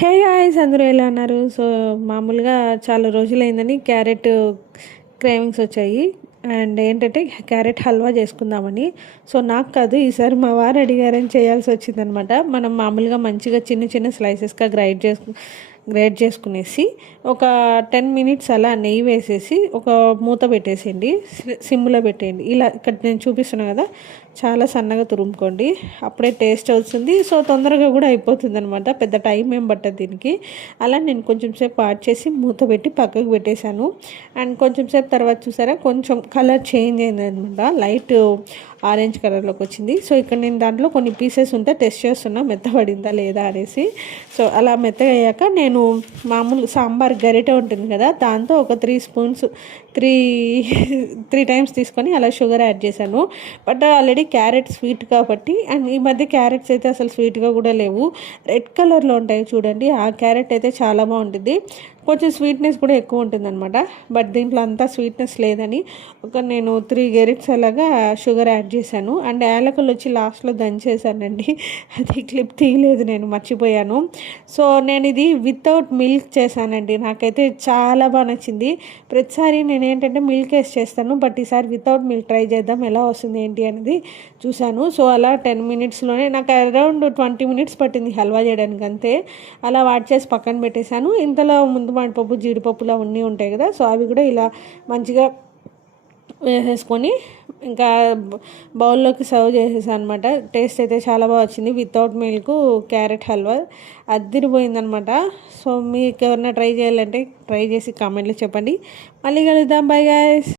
Hey guys, అందరూ ఎలా ఉన్నారు? సో మామూలుగా చాలా రోజులైందని క్యారెట్ క్రేవింగ్స్ వచ్చాయి. అండ్ ఏంటంటే క్యారెట్ హల్వా చేసుకుందామని. సో నాకు కాదు, ఈసారి మా వారు అడిగారని చేయాల్సి వచ్చిందనమాట. మనం మామూలుగా మంచిగా చిన్న చిన్న స్లైసెస్గా గ్రైడ్ చేసుకునేసి ఒక 10 మినిట్స్ అలా నెయ్యి వేసేసి ఒక మూత పెట్టేసేయండి, సిమ్లో పెట్టేయండి. ఇలా ఇక్కడ నేను చూపిస్తున్నాను కదా, చాలా సన్నగా తురుముకోండి, అప్పుడే టేస్ట్ వస్తుంది. సో తొందరగా కూడా అయిపోతుంది అనమాట, పెద్ద టైం ఏం పట్టదు దీనికి. అలా నేను కొంచెం సేపు ఆడ్ చేసి మూత పెట్టి పక్కకు పెట్టేశాను. అండ్ కొంచెం సేపు తర్వాత చూసారా, కొంచెం కలర్ చేంజ్ అయింది అనమాట, లైట్ ఆరెంజ్ కలర్లోకి వచ్చింది. సో ఇక్కడ నేను దాంట్లో కొన్ని పీసెస్ ఉంటే టెస్ట్ చేస్తున్నా మెత్తబడిందా లేదా అనేసి. సో అలా మెత్తగా అయ్యాక నేను మామూలు సాంబార్ గరిటె ఉంటుంది కదా, దాంతో ఒక 3 స్పూన్స్ త్రీ టైమ్స్ తీసుకొని అలా షుగర్ యాడ్ చేశాను. బట్ ఆల్రెడీ క్యారెట్ స్వీట్ కాబట్టి, అండ్ ఈ మధ్య క్యారెట్స్ అయితే అసలు స్వీట్గా కూడా లేవు, రెడ్ కలర్లో ఉంటాయి చూడండి, ఆ క్యారెట్ అయితే చాలా బాగుంటుంది. కొంచెం స్వీట్నెస్ కూడా ఎక్కువ ఉంటుందన్నమాట. బట్ దీంట్లో అంతా స్వీట్నెస్ లేదని నేను 3 గెరిట్స్ అలాగా షుగర్ యాడ్ చేశాను. అండ్ యాలకులు వచ్చి లాస్ట్లో దంచేసానండి, అది క్లిప్ తీయలేదు, నేను మర్చిపోయాను. సో నేను ఇది వితౌట్ మిల్క్ చేశానండి, నాకైతే చాలా బాగా నచ్చింది. ప్రతిసారి నేను ఏంటంటే మిల్క్ వేసి చేస్తాను, బట్ ఈసారి వితౌట్ మిల్క్ ట్రై చేద్దాం ఎలా వస్తుంది ఏంటి అనేది చూశాను. సో అలా 10 మినిట్స్లోనే, నాకు అరౌండ్ 20 మినిట్స్ పట్టింది హల్వా చేయడానికి అంతే. అలా వాట్ చేసి పక్కన పెట్టేశాను. ఇంతలో ముందు మాడిపప్పు జీడిపప్పులు అవన్నీ ఉంటాయి కదా, సో అవి కూడా ఇలా మంచిగా వేసేసుకొని ఇంకా బౌల్లోకి సర్వ్ చేసేసాను అనమాట. టేస్ట్ అయితే చాలా బాగా వచ్చింది, వితౌట్ మిల్క్ క్యారెట్ హల్వా అద్దిరిపోయిందనమాట. సో మీకు ఎవరైనా ట్రై చేయాలంటే ట్రై చేసి కామెంట్లో చెప్పండి. మళ్ళీ కలుద్దాం, బై గైస్.